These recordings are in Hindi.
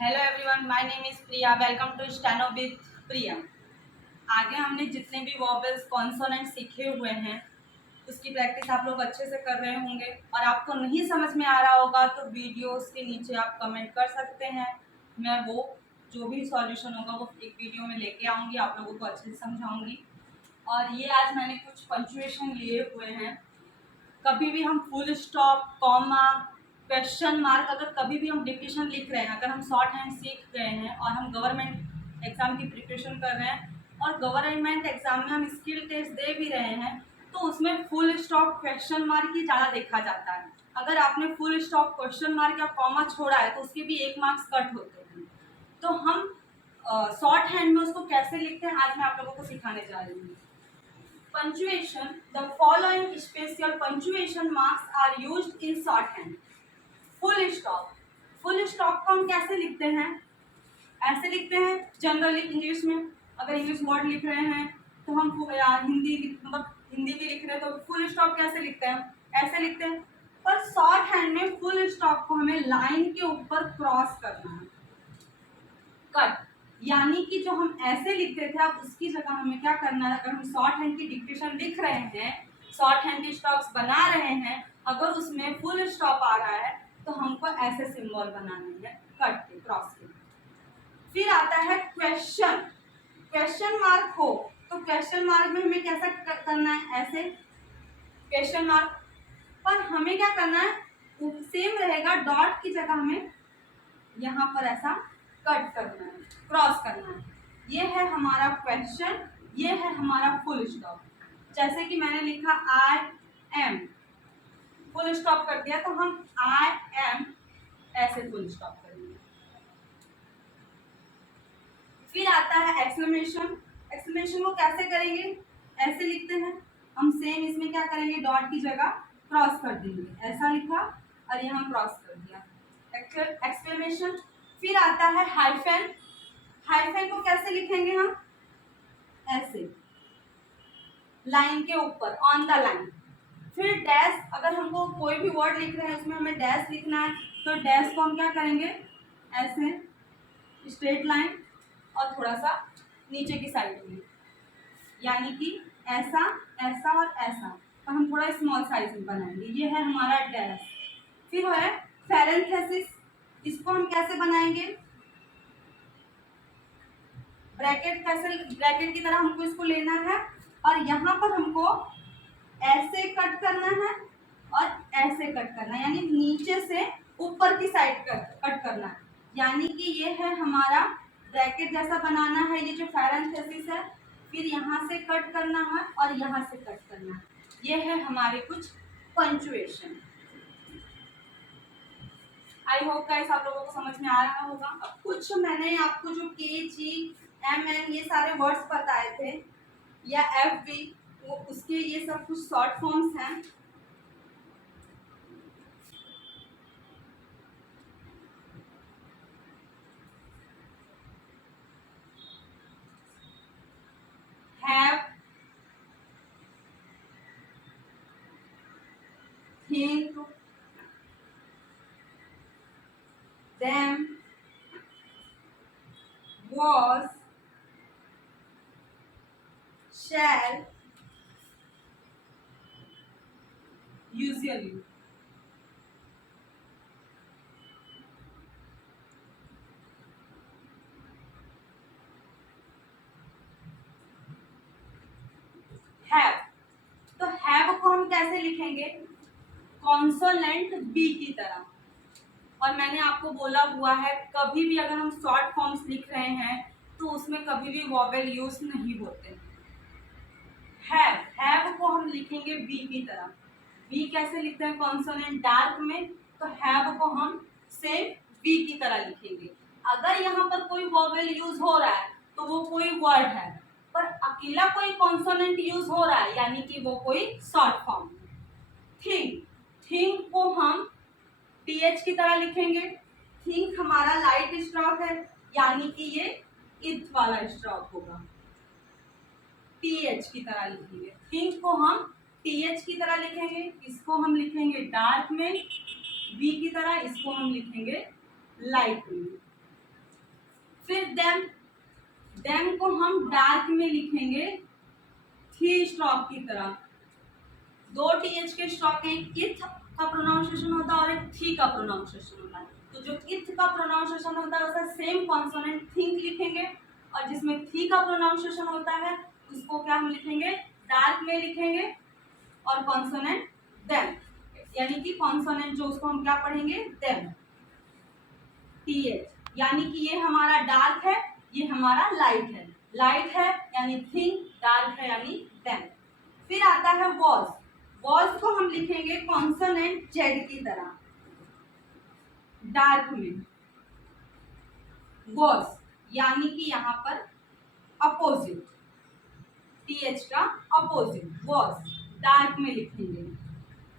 Hello everyone, my name is Priya. Welcome to steno with Priya. आगे हमने जितने भी वॉवेल्स कॉन्सोनेंट सीखे हुए हैं उसकी प्रैक्टिस आप लोग अच्छे से कर रहे होंगे। और आपको नहीं समझ में आ रहा होगा तो वीडियोस के नीचे आप कमेंट कर सकते हैं। मैं वो जो भी सॉल्यूशन होगा वो एक वीडियो में लेके आऊँगी, आप लोगों को अच्छे से समझाऊँगी। और ये आज मैंने कुछ पंक्चुएशन लिए हुए हैं। कभी भी हम full stop, comma, question mark, अगर कभी भी हम डिक्टेशन लिख रहे हैं, अगर हम शॉर्ट हैंड सीख गए हैं और हम गवर्नमेंट एग्ज़ाम की प्रिपरेशन कर रहे हैं और गवर्नमेंट एग्ज़ाम में हम स्किल टेस्ट दे भी रहे हैं, तो उसमें फुल स्टॉप, क्वेश्चन मार्क ही ज़्यादा देखा जाता है। अगर आपने फुल स्टॉप, क्वेश्चन मार्क या कॉमा छोड़ा है तो उसके भी 1 मार्क्स कट होते हैं। तो हम शॉर्ट हैंड में उसको कैसे लिखते हैं आज मैं आप लोगों को सिखाने जा रही हूँ। Punctuation. The following special punctuation marks are used in shorthand. Full stop. Full stop को हम कैसे लिखते हैं? ऐसे लिखते हैं जनरली इंग्लिश में। अगर इंग्लिश वर्ड लिख रहे हैं तो हम हिंदी भी लिख रहे हैं तो फुल स्टॉप कैसे लिखते हैं? ऐसे लिखते हैं। पर शॉर्ट हैंड में फुल स्टॉप को हमें लाइन के ऊपर क्रॉस करना है, कट। यानी कि जो हम ऐसे लिखते थे अब उसकी जगह हमें क्या करना है, अगर हम शॉर्ट हैंड की डिक्टेशन लिख रहे हैं, शॉर्ट हैंड के स्टॉप्स बना रहे हैं, अगर उसमें फुल स्टॉप आ रहा है तो हमको ऐसे सिंबल बनाने हैं, कट के, क्रॉस के। फिर आता है क्वेश्चन। क्वेश्चन मार्क हो तो क्वेश्चन मार्क में हमें कैसा करना है, ऐसे क्वेश्चन मार्क। पर हमें क्या करना है, सेम रहेगा, डॉट की जगह हमें यहाँ पर ऐसा कट करना है, क्रॉस करना है। ये है हमारा क्वेश्चन, ये है हमारा फुल स्टॉप। जैसे कि मैंने लिखा आई एम, फुल स्टॉप कर दिया तो हम आई एम ऐसे फुल स्टॉप करेंगे। फिर आता है एक्सक्लेमेशन। एक्सक्लेमेशन को कैसे करेंगे, ऐसे लिखते हैं हम। सेम इसमें क्या करेंगे, डॉट की जगह क्रॉस कर देंगे, ऐसा लिखा और यहाँ क्रॉस कर दिया, एक्सक्लेमेशन। फिर आता है हाइफन। हाइफन को कैसे लिखेंगे हम, ऐसे लाइन के ऊपर, ऑन द लाइन। फिर डैश, अगर हमको कोई भी वर्ड लिख रहे हैं उसमें हमें डैश लिखना है तो डैश को हम क्या करेंगे, ऐसे स्ट्रेट लाइन और थोड़ा सा नीचे की साइड में, यानी कि ऐसा, ऐसा और ऐसा, तो हम थोड़ा स्मॉल साइज में बनाएंगे। ये है हमारा डैश। फिर है पैरेंथेसिस। इसको हम कैसे बनाएंगे, ब्रैकेट, कैसे ब्रैकेट की तरह हमको इसको लेना है और यहाँ पर हमको ऐसे कट करना है और ऐसे कट करना है, यानी नीचे से ऊपर की साइड कट करना है। यानी कि ये है हमारा ब्रैकेट जैसा बनाना है, ये जो पैरेंथेसिस है। फिर यहाँ से कट करना है और यहाँ से कट करना है। ये है हमारे कुछ पंक्चुएशन। आई होप गाइस आप लोगों को समझ में आ रहा होगा। अब कुछ मैंने आपको जो के, जी, एम, एन ये सारे वर्ड्स बताए थे, या एफ भी, वो उसके ये सब कुछ शॉर्ट फॉर्म्स हैं। Have, think, them, was, shall, usually। Have, तो हैव को हम कैसे लिखेंगे, कॉन्सोनेंट बी की तरह। और मैंने आपको बोला हुआ है कभी भी अगर हम शॉर्ट फॉर्म्स लिख रहे हैं तो उसमें कभी भी वॉवेल यूज नहीं होते। हैव को हम लिखेंगे बी की तरह। बी कैसे लिखते हैं कॉन्सोनेंट डार्क में, तो हैव को हम सेम बी की तरह लिखेंगे। अगर यहाँ पर कोई वॉवेल यूज हो रहा है तो वो कोई वर्ड है, पर अकेला कोई कॉन्सोनेंट यूज हो रहा है यानी कि वो कोई शॉर्ट फॉर्म है। थिंक, थिंक को हम टीएच की तरह लिखेंगे। थिंक हमारा लाइट स्ट्रोक है यानी कि ये इथ वाला स्ट्रोक होगा, टीएच की तरह लिखेंगे। थिंक को हम टीएच की तरह लिखेंगे, इसको हम लिखेंगे डार्क में, बी की तरह, इसको हम लिखेंगे लाइट में। फिर देम, देम को हम डार्क में लिखेंगे थी स्ट्रोक की तरह। दो टीएच के स्ट्रोक हैं, इथ का प्रोनाउंसिएशन होता है और एक थी का प्रोनाउंसिएशन होता है। तो जो इथ का प्रोनाउंसिएशन होता है वैसा सेम कॉन्सोनेंट थिंक लिखेंगे, और जिसमें थी का प्रोनाउंसिएशन होता है उसको क्या हम लिखेंगे, डार्क में लिखेंगे, और कॉन्सोनेंट देम, यानी कि कॉन्सोनेंट जो उसको हम क्या पढ़ेंगे, देम, टीएच, यानी कि ये हमारा डार्क है, ये हमारा लाइट है। लाइट है यानी थिंक, डार्क है यानी देम। फिर आता है वॉज। वॉज को हम लिखेंगे कॉन्सोनेंट जेड की तरह, डार्क में, वॉज, यानी कि यहाँ पर अपोजिट, टीएच का अपोजिट, वॉज, डार्क में लिखेंगे।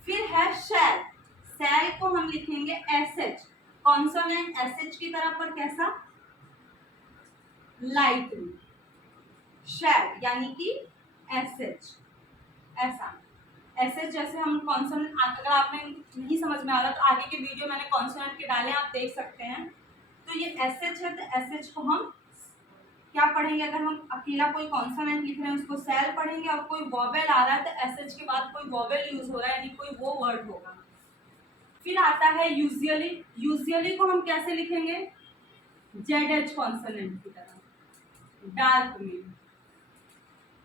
फिर है शैल। शैल को हम लिखेंगे एसएच, कॉन्सोनेंट एसएच की तरह पर कैसा, लाइट में, शैल यानी कि एसएच, ऐसा एसएच। जैसे हम कॉन्सोनेंट, अगर आपने नहीं समझ में आ रहा तो आगे के वीडियो मैंने कॉन्सोनेंट के डाले, आप देख सकते हैं। तो ये एसएच है, तो एसएच को हम क्या पढ़ेंगे, अगर हम अकेला कोई कॉन्सोनेंट लिख रहे हैं उसको सेल पढ़ेंगे, और कोई वॉवेल आ रहा है तो एसएच के बाद कोई वॉवेल यूज हो रहा है यानी कोई वो वर्ड होगा। फिर आता है यूजुअली। यूजुअली को हम कैसे लिखेंगे, जेड एच कॉन्सोनेंट की तरह, डार्क में,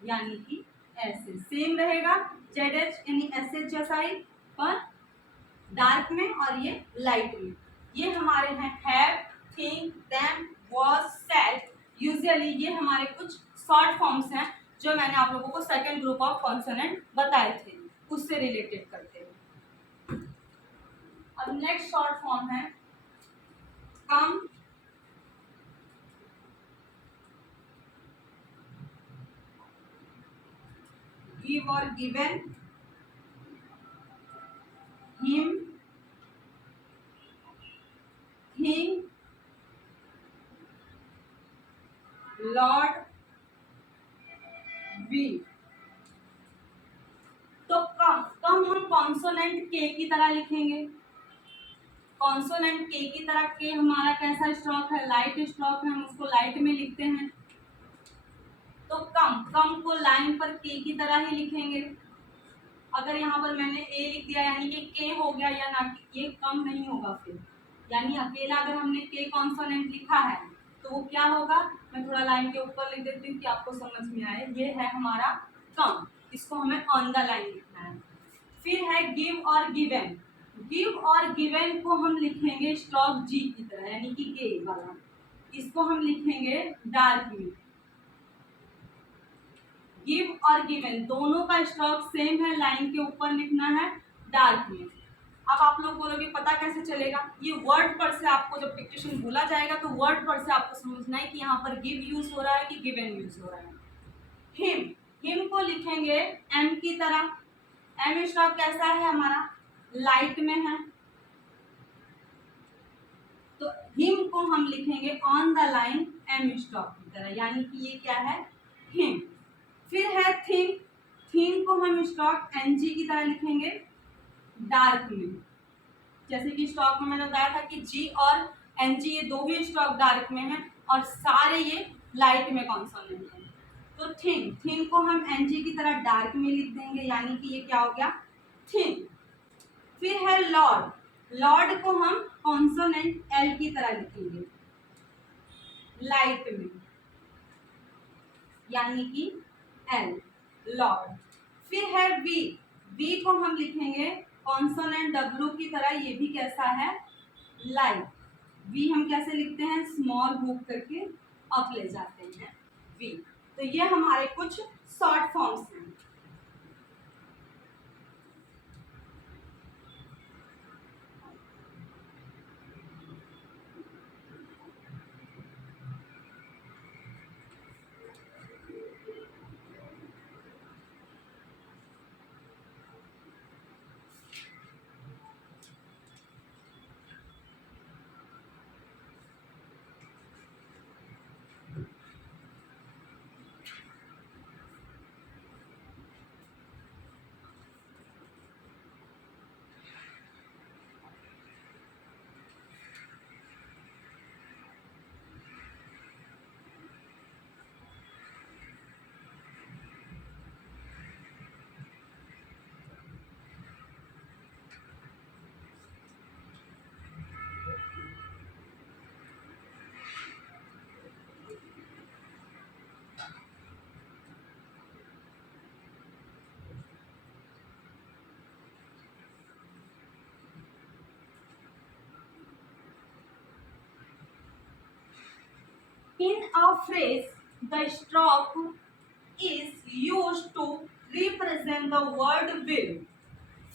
यानी कि ऐसे सेम रहेगा, जेड एच यानी एस एच जैसा ही, पर डार्क में और ये लाइट में। ये हमारे हैं have, think, them, was, said, usually. ये हमारे कुछ शॉर्ट फॉर्म्स हैं जो मैंने आप लोगों को सेकंड ग्रुप ऑफ कॉन्सोनेंट बताए थे, उससे रिलेटेड करते हुए। अब नेक्स्ट शॉर्ट फॉर्म है कम, गिव और given, him, think, lord, we. तो कम, कम हम कॉन्सोनेंट के की तरह लिखेंगे। कॉन्सोनेंट के की तरह, के हमारा कैसा स्ट्रोक है, लाइट स्ट्रोक है, हम उसको लाइट में लिखते हैं। तो कम, कम को लाइन पर के की तरह ही लिखेंगे। अगर यहाँ पर मैंने ए लिख दिया यानी कि के हो गया, या ना कि ये कम नहीं होगा फिर, यानी अकेला अगर हमने के कॉन्सोनेंट लिखा है तो वो क्या होगा, मैं थोड़ा लाइन के ऊपर लिख देती हूँ कि आपको समझ में आए। ये है हमारा कम, इसको हमें ऑन द लाइन लिखना है। फिर है गिव और गिवन। गिव और गिवन को हम लिखेंगे स्ट्रोक जी की तरह, यानी कि गे वाला, इसको हम लिखेंगे डार्क में। गिव और गिवन दोनों का स्ट्रोक सेम है, लाइन के ऊपर लिखना है डार्क में। अब आप लोग बोलोगे पता कैसे चलेगा, ये वर्ड पर से आपको जब डिक्टेशन बोला जाएगा तो वर्ड पर से आपको समझना है कि यहाँ पर गिव यूज हो रहा है कि गिवन यूज हो रहा है। हिम, हिम को लिखेंगे एम की तरह। एम स्ट्रोक कैसा है हमारा, लाइट में है, तो हिम को हम लिखेंगे on the line M stroke की तरह, यानी कि ये क्या है, हिम। फिर है थिंक। थिंक को हम स्ट्रोक एनजी की तरह लिखेंगे डार्क में, जैसे कि स्ट्रोक में मैंने बताया था कि जी और एनजी ये दो ही स्ट्रोक डार्क में हैं और सारे ये लाइट में कॉन्सोनेंट हैं। तो थिंक, थिंक को हम एनजी की तरह डार्क में लिख देंगे, यानी कि ये क्या हो गया, थिंक। फिर है लॉर्ड। लॉर्ड को हम कॉन्सोनेंट एल की तरह लिखेंगे लाइट में, यानी कि एल, लॉर्ड। फिर है वी। वी को हम लिखेंगे कॉन्सोनेंट डब्ल्यू की तरह, ये भी कैसा है, लाइट। वी हम कैसे लिखते हैं, स्मॉल मूव करके अप ले जाते हैं वी। तो ये हमारे कुछ शॉर्ट फॉर्म्स हैं। In a phrase, the stroke is used to represent the word will.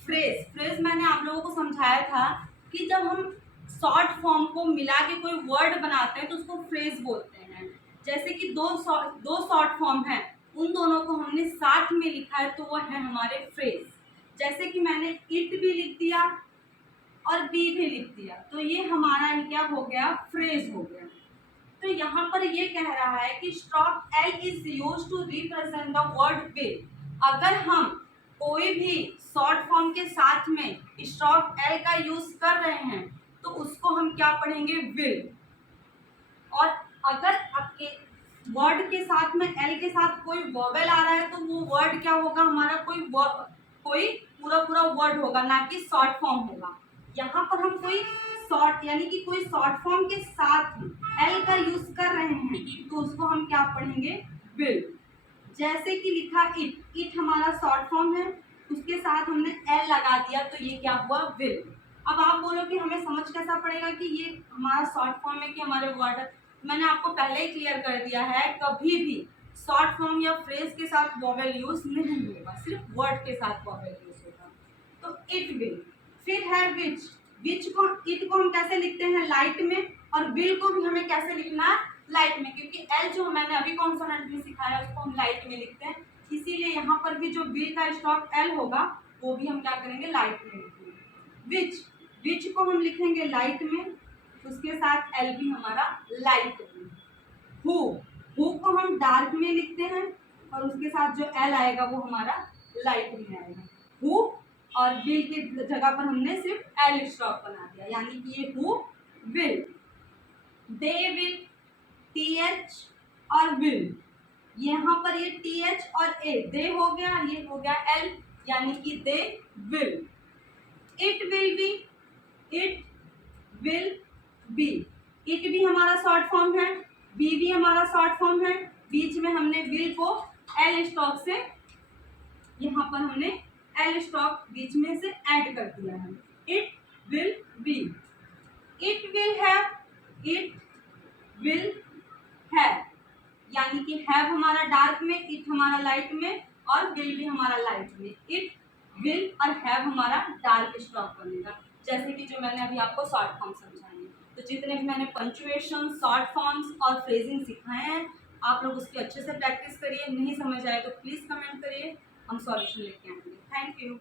Phrase मैंने आप लोगों को समझाया था कि जब हम शॉर्ट फॉर्म को मिला के कोई वर्ड बनाते हैं तो उसको फ्रेज बोलते हैं। जैसे कि दो शॉर्ट फॉर्म हैं, उन दोनों को हमने साथ में लिखा है तो वो है हमारे फ्रेज। जैसे कि मैंने इट भी लिख दिया और बी भी लिख दिया, तो ये हमारा क्या हो गया, फ्रेज हो गया। तो यहाँ पर ये कह रहा है कि stop L is use to represent the word will. अगर हम कोई भी शॉर्ट फॉर्म के साथ में स्टॉप एल का यूज कर रहे हैं तो उसको हम क्या पढ़ेंगे, विल। और अगर आपके वर्ड के साथ में एल के साथ कोई वॉवेल आ रहा है तो वो वर्ड क्या होगा, हमारा कोई पूरा वर्ड होगा, ना कि शॉर्ट फॉर्म होगा। यहाँ पर हम कोई शॉर्ट यानी कि कोई शॉर्ट फॉर्म के साथ एल का यूज कर रहे हैं तो उसको हम क्या पढ़ेंगे, विल। जैसे कि लिखा इट हमारा शॉर्ट फॉर्म है, उसके साथ हमने एल लगा दिया तो ये क्या हुआ, विल। अब आप बोलो कि हमें समझ कैसा पड़ेगा कि ये हमारा शॉर्ट फॉर्म है कि हमारे वर्ड। मैंने आपको पहले ही क्लियर कर दिया है, कभी भी शॉर्ट फॉर्म या फ्रेज के साथ वॉवेल यूज नहीं होगा, सिर्फ वर्ड के साथ वॉवेल यूज होगा। तो इट विल। फिर है विच को इट को हम कैसे लिखते हैं, लाइट में, और विल को भी हमें कैसे लिखना है, लाइट में, क्योंकि एल जो मैंने अभी कॉन्सोनेंट में सिखाया उसको हम लाइट में लिखते हैं, इसीलिए यहाँ पर भी जो विल का स्टॉप एल होगा वो भी हम क्या करेंगे, लाइट में लिखेंगे। विच को हम लिखेंगे लाइट में, उसके साथ एल भी हमारा लाइट में। हु को हम डार्क में लिखते हैं और उसके साथ जो एल आएगा वो हमारा लाइट में आएगा। हु और विल की जगह पर हमने सिर्फ एल स्टॉप बना दिया, यानी कि ये who will. They will, TH और विल, यहाँ पर ये टीएच और ए, दे हो गया, ये हो गया एल, यानी कि they will. It will be, it will be, it भी हमारा शॉर्ट फॉर्म है, बी भी हमारा शॉर्ट फॉर्म है, बीच में हमने विल को एल स्टॉप से, यहाँ पर हमने एल स्टॉप बीच में से ऐड कर दिया है। It will be, it will have, it will have, यानी कि हैव हमारा डार्क में, इट हमारा लाइट में और विल भी हमारा लाइट में। इट विल और हैव हमारा डार्क स्टॉप बनेगा, जैसे कि जो मैंने अभी आपको शॉर्ट फॉर्म समझाए हैं। तो जितने भी मैंने पंक्चुएशन, शॉर्ट फॉर्म्स और फ्रेजिंग सिखाए हैं, आप लोग उसकी अच्छे से प्रैक्टिस करिए। नहीं समझ आए तो प्लीज़ कमेंट करिए, हम सॉल्यूशन लेके आएंगे। Thank you.